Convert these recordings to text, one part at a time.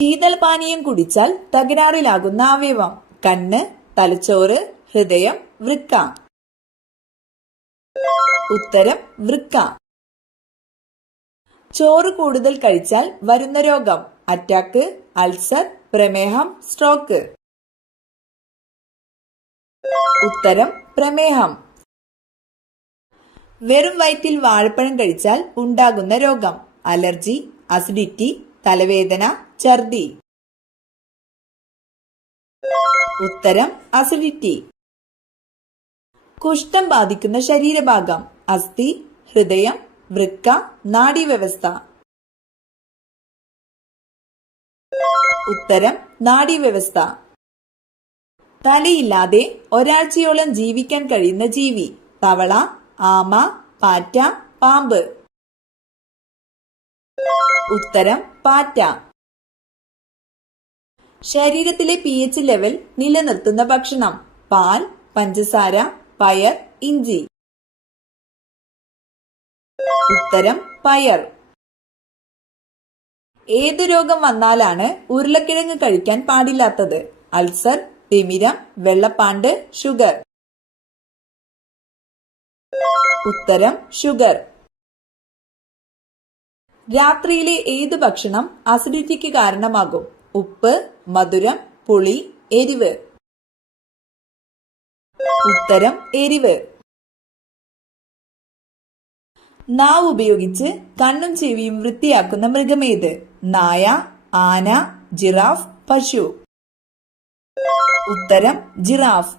ശീതളപാനീയം കുടിച്ചാൽ തകരാറിലാകുന്ന അവയവം: കണ്ണ്, തലച്ചോറ്, ഹൃദയം, വൃക്ക. ഉത്തരം വൃക്ക. ചോറ് കൂടുതൽ കഴിച്ചാൽ വരുന്ന രോഗം: അറ്റാക്ക്, അൾസർ, പ്രമേഹം, സ്ട്രോക്ക്. ഉത്തരം പ്രമേഹം. വെറും വയറ്റിൽ വാഴപ്പഴം കഴിച്ചാൽ ഉണ്ടാകുന്ന രോഗം: അലർജി, അസിഡിറ്റി, തലവേദന, ഛർദി. ഉത്തരം അസിഡിറ്റി. കുഷ്ഠം ബാധിക്കുന്ന ശരീരഭാഗം: അസ്ഥി, ഹൃദയം, വൃക്ക, നാഡീവ്യവസ്ഥ. ഉത്തരം നാഡീവ്യവസ്ഥ. തലയില്ലാതെ ഒരാഴ്ചയോളം ജീവിക്കാൻ കഴിയുന്ന ജീവി: തവള, ആമ, പാറ്റ, പാമ്പ്. ഉത്തരം പാറ്റ. ശരീരത്തിലെ pH ലെവൽ നിലനിർത്തുന്ന ഭക്ഷണം: പാൽ, പഞ്ചസാര, പയർ, ഇഞ്ചി. ഉത്തരം പയർ. ഏതു രോഗം വന്നാലാണ് ഉരുളക്കിഴങ്ങ് കഴിക്കാൻ പാടില്ലാത്തത്? അൾസർ, തിമിരം, വെള്ളപ്പാണ്ട്, ഷുഗർ. ഉത്തരം ഷുഗർ. രാത്രിയിലെ ഏതു ഭക്ഷണം അസിഡിറ്റിക്ക് കാരണമാകും? ഉപ്പ്, മധുരം, പുളി, എരിവ്. ഉത്തരം എരിവ്. നാവ് ഉപയോഗിച്ച് കണ്ണും ചെവിയും വൃത്തിയാക്കുന്ന മൃഗമേത്? നായ, ആന, ജിറാഫ്, പശു. ഉത്തരം ജിറാഫ്.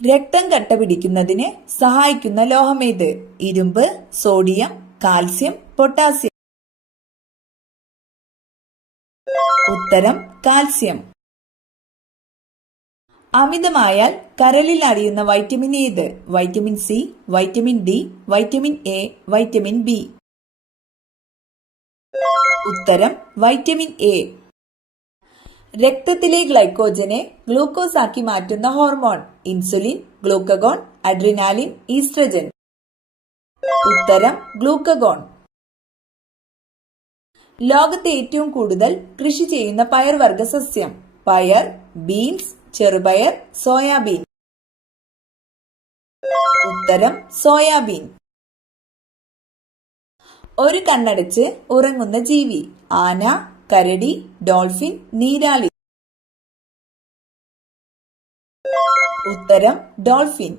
രക്തം കട്ട പിടിക്കുന്നതിന് സഹായിക്കുന്ന ലോഹമേത്? ഇരുമ്പ്, സോഡിയം, കാൽസ്യം, പൊട്ടാസ്യം. ഉത്തരം കാൽസ്യം. അമിതമായാൽ കരളിൽ അടിയുന്ന വൈറ്റമിൻ ഏത്? Vitamin C, vitamin D, vitamin A, vitamin B. ഉത്തരം വൈറ്റമിൻ എ. രക്തത്തിലെ ഗ്ലൈക്കോജനെ ഗ്ലൂക്കോസ് ആക്കി മാറ്റുന്ന hormone: insulin, glucagon, adrenaline, oestrogen. ഉത്തരം ഗ്ലൂക്കഗോൺ. ലോകത്തെ ഏറ്റവും കൂടുതൽ കൃഷി ചെയ്യുന്ന പയർവർഗ സസ്യം: പയർ, ബീൻസ്, ചെറുപയർ, സോയാബീൻ. ഉത്തരം സോയാബീൻ. ഒരു കണ്ണടച്ച് ഉറങ്ങുന്ന ജീവി: ആന, കരടി, ഡോൾഫിൻ, നീരാളി. ഉത്തരം ഡോൾഫിൻ.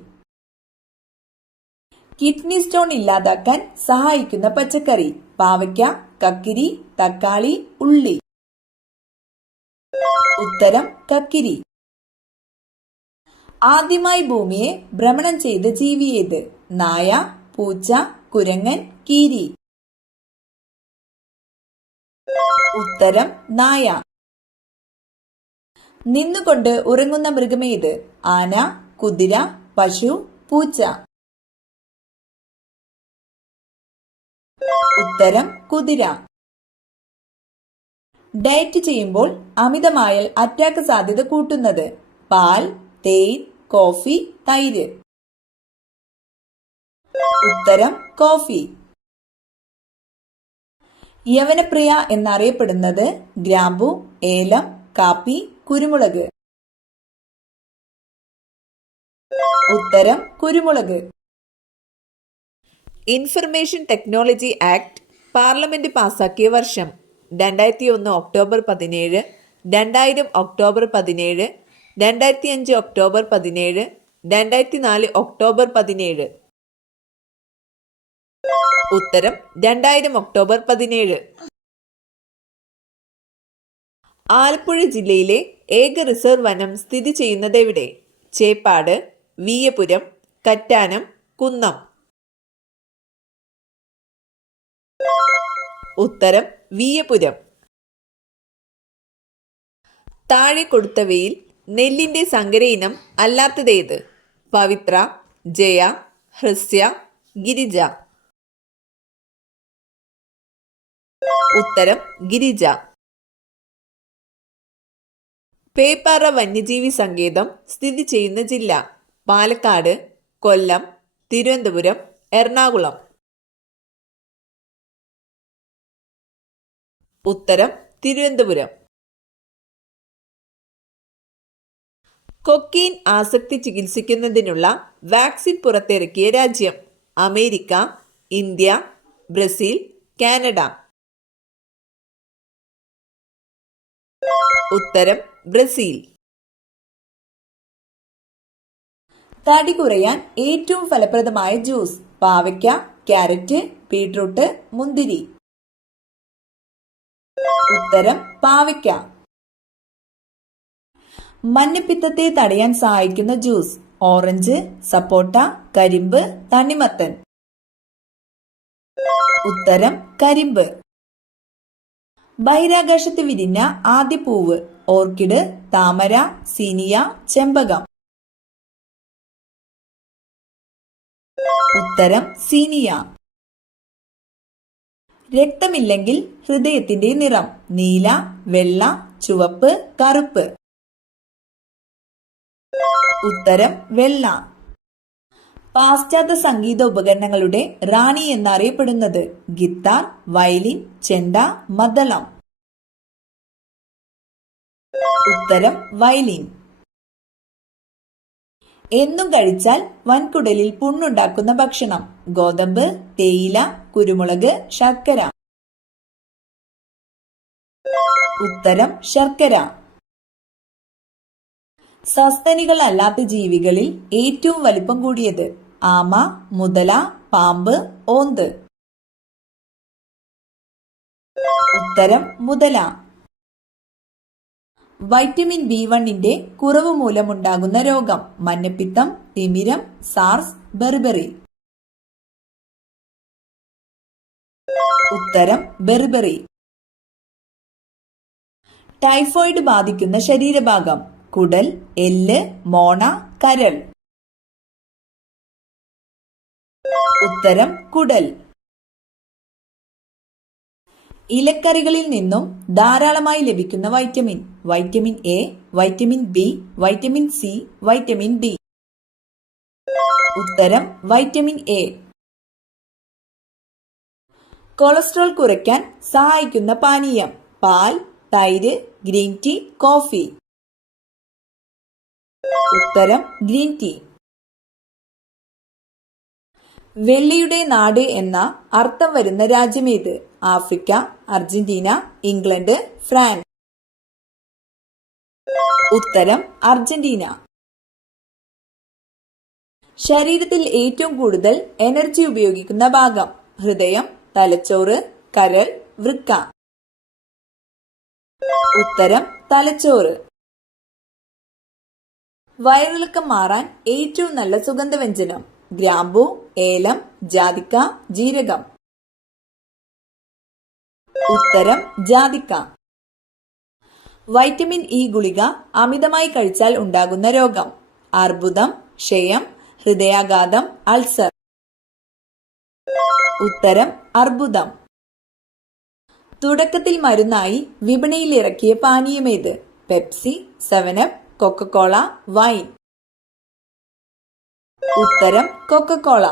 കിഡ്നി സ്റ്റോൺ ഇല്ലാതാക്കാൻ സഹായിക്കുന്ന പച്ചക്കറി: പാവയ്ക്ക, കക്കിരി, തക്കാളി, ഉള്ളി. ഉത്തരം കക്കിരി. ആദ്യമായി ഭൂമിയെ ഭ്രമണം ചെയ്ത ജീവി ഏത്? നായ, പൂച്ച, കുരങ്ങൻ, കീരി. ഉത്തരം നായ. നിന്നുകൊണ്ട് ഉറങ്ങുന്ന മൃഗമേത്? ആന, കുതിര, പശു, പൂച്ച. ഉത്തരം കുതിര. ഡയറ്റ് ചെയ്യുമ്പോൾ അമിതമായാൽ അറ്റാക്ക് സാധ്യത കൂട്ടുന്നത്: പാൽ, തേൻ, കോഫി, തൈര്. ഉത്തരം കോഫി. യവനപ്രിയ എന്നറിയപ്പെടുന്നത്: ഗ്രാമ്പു, ഏലം, കാപ്പി, കുരുമുളക്. ഉത്തരം കുരുമുളക്. ഇൻഫർമേഷൻ ടെക്നോളജി ആക്ട് പാർലമെന്റ് പാസാക്കിയ വർഷം: 2001 ഒക്ടോബർ 17, 2000 ഒക്ടോബർ 17, 2005 ഒക്ടോബർ 17, 2004 ഒക്ടോബർ 17. ഉത്തരം 2000 ഒക്ടോബർ 17. ആലപ്പുഴ ജില്ലയിലെ ഏക റിസർവ് വനം സ്ഥിതി ചെയ്യുന്നത് എവിടെ? ചേപ്പാട്, വീയപുരം, കറ്റാനം, കുന്നം. ഉത്തരം വീയപുരം. താഴെ കൊടുത്തവയിൽ നെല്ലിന്റെ സങ്കര ഇനം അല്ലാത്തതേത്? പവിത്ര, ജയ, ഹ്രസ്യ, ഗിരിജ. ഉത്തരം ഗിരിജ. പേപ്പാറ വന്യജീവി സങ്കേതം സ്ഥിതി ചെയ്യുന്ന ജില്ല: പാലക്കാട്, കൊല്ലം, തിരുവനന്തപുരം, എറണാകുളം. ഉത്തരം തിരുവനന്തപുരം. കൊക്കീൻ ആസക്തി ചികിത്സിക്കുന്നതിനുള്ള വാക്സിൻ പുറത്തിറക്കിയ രാജ്യം? America, India, Brazil, Canada. ഉത്തരം ബ്രസീൽ. തടി കുറയാൻ ഏറ്റവും ഫലപ്രദമായ ജ്യൂസ്? പാവയ്ക്ക, ക്യാരറ്റ്, ബീട്രൂട്ട്, മുന്തിരി. ഉത്തരം പാവയ്ക്ക. മഞ്ഞപ്പിത്തത്തെ തടയാൻ സഹായിക്കുന്ന ജ്യൂസ്? ഓറഞ്ച്, സപ്പോട്ട, കരിമ്പ്, തണ്ണിമത്തൻ. ഉത്തരം കരിമ്പ്. ബഹിരാകാശത്ത് വിരിഞ്ഞ ആദ്യ പൂവ്? ഓർക്കിഡ്, താമര, സീനിയ, ചെമ്പകം. ഉത്തരം സീനിയ. രക്തമില്ലെങ്കിൽ ഹൃദയത്തിന്റെ നിറം? നീല, വെള്ള, ചുവപ്പ്, കറുപ്പ്. ഉത്തരം വെള്ള. പാശ്ചാത്യ സംഗീത ഉപകരണങ്ങളുടെ റാണി എന്നറിയപ്പെടുന്നത്? ഗിത്താർ, വയലിൻ, ചെണ്ട, മദ്ദളം. ഉത്തരം വയലിൻ. എന്നും കഴിച്ചാൽ വൻകുടലിൽ പുണ്ണുണ്ടാക്കുന്ന ഭക്ഷണം? ഗോതമ്പ്, തേയില, കുരുമുളക്, ശർക്കര. ഉത്തരം ശർക്കര. സസ്തനികൾ അല്ലാത്ത ജീവികളിൽ ഏറ്റവും വലിപ്പം കൂടിയത്? ആമ, മുതല, പാമ്പ്, ഓന്ത്. ഉത്തരം മുതല. വൈറ്റമിൻ B1 കുറവ് മൂലമുണ്ടാകുന്ന രോഗം? മഞ്ഞപ്പിത്തം, തിമിരം, സാർസ്, ബെറിബറി. ഉത്തരം ബെറിബറി. ടൈഫോയിഡ് ബാധിക്കുന്ന ശരീരഭാഗം? കുടൽ, എല്ല്, മോണ, കരൾ. ഉത്തരം കുടൽ. ഇലക്കറികളിൽ നിന്നും ധാരാളമായി ലഭിക്കുന്ന vitamin? Vitamin A, vitamin B, vitamin C, vitamin D. ഉത്തരം വൈറ്റമിൻ എ. കൊളസ്ട്രോൾ കുറയ്ക്കാൻ സഹായിക്കുന്ന പാനീയം? പാൽ, തൈര്, ഗ്രീൻ ടീ, കോഫി. ഉത്തരം ഗ്രീൻ ടീ. വെള്ളിയുടെ നാട് എന്ന അർത്ഥം വരുന്ന രാജ്യമേത്? Africa, Argentina, England, France. ഉത്തരം അർജന്റീന. ശരീരത്തിൽ ഏറ്റവും കൂടുതൽ എനർജി ഉപയോഗിക്കുന്ന ഭാഗം? ഹൃദയം, തലച്ചോറ്, കരൾ, വൃക്ക. ഉത്തരം തലച്ചോറ്. വയറിളക്കം മാറാൻ ഏറ്റവും നല്ല സുഗന്ധവ്യഞ്ജനം? ഗ്രാമ്പൂ, ഏലം, ജാതിക്ക, ജീരകം. ഉത്തരം ജാതിക്ക. വൈറ്റമിൻ ഇ ഗുളിക അമിതമായി കഴിച്ചാൽ ഉണ്ടാകുന്ന രോഗം? അർബുദം, ക്ഷയം, ഹൃദയാഘാതം, അൾസർ. ഉത്തരം അർബുദം. തുടക്കത്തിൽ മരുന്നായി വിപണിയിൽ ഇറക്കിയ പാനീയമേത്? Pepsi, 7up, Coca Cola, wine. ഉത്തരം കൊക്കക്കോള.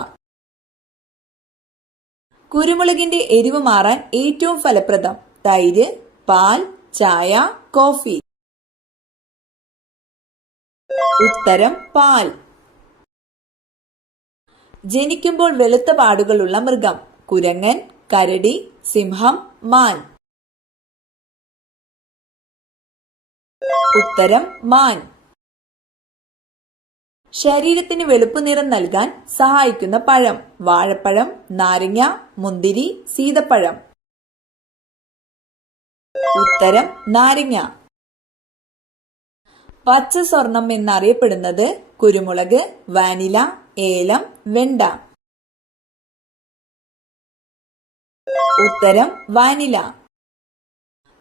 കുരുമുളകിന്റെ എരിവ് മാറാൻ ഏറ്റവും ഫലപ്രദം? തൈര്, പാൽ, ചായ, കോഫി. ഉത്തരം പാൽ. ജനിക്കുമ്പോൾ വെളുത്ത പാടുകളുള്ള മൃഗം? കുരങ്ങൻ, കരടി, സിംഹം, മാൻ. ഉത്തരം മാൻ. ശരീരത്തിന് വെളുപ്പ് നിറം നൽകാൻ സഹായിക്കുന്ന പഴം? വാഴപ്പഴം, നാരങ്ങ, മുന്തിരി, സീതപ്പഴം. ഉത്തരം നാരങ്ങ. പച്ച സ്വർണം എന്നറിയപ്പെടുന്നത്? കുരുമുളക്, വാനില, ഏലം, വെണ്ട. ഉത്തരം വാനില.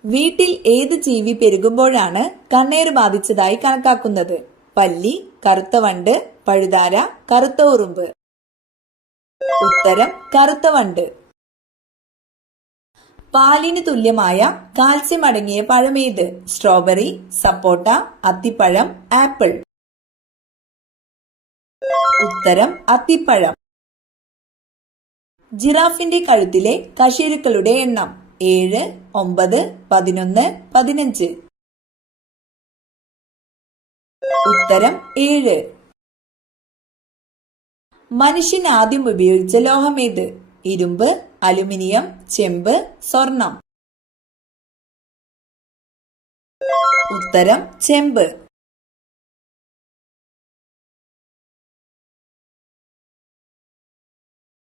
വീട്ടിൽ ഏത് ജീവി പെരുകുമ്പോഴാണ് കണ്ണേറ് ബാധിച്ചതായി കണക്കാക്കുന്നത്? പല്ലി, കറുത്ത വണ്ട്, പഴുതാര, കറുത്ത ഉറുമ്പ്. ഉത്തരം കറുത്ത വണ്ട്. പാലിന് തുല്യമായ കാൽസ്യം അടങ്ങിയ പഴമേത്? സ്ട്രോബെറി, സപ്പോട്ട, അത്തിപ്പഴം, ആപ്പിൾ. ഉത്തരം അത്തിപ്പഴം. ജിറാഫിന്റെ കഴുത്തിലെ കശേരുക്കളുടെ എണ്ണം? 7, 9, 11, 15. ഉത്തരം 7. മനുഷ്യൻ ആദ്യം ഉപയോഗിച്ച ലോഹമേത്? ഇരുമ്പ്, അലുമിനിയം, ചെമ്പ്, സ്വർണം. ഉത്തരം ചെമ്പ്.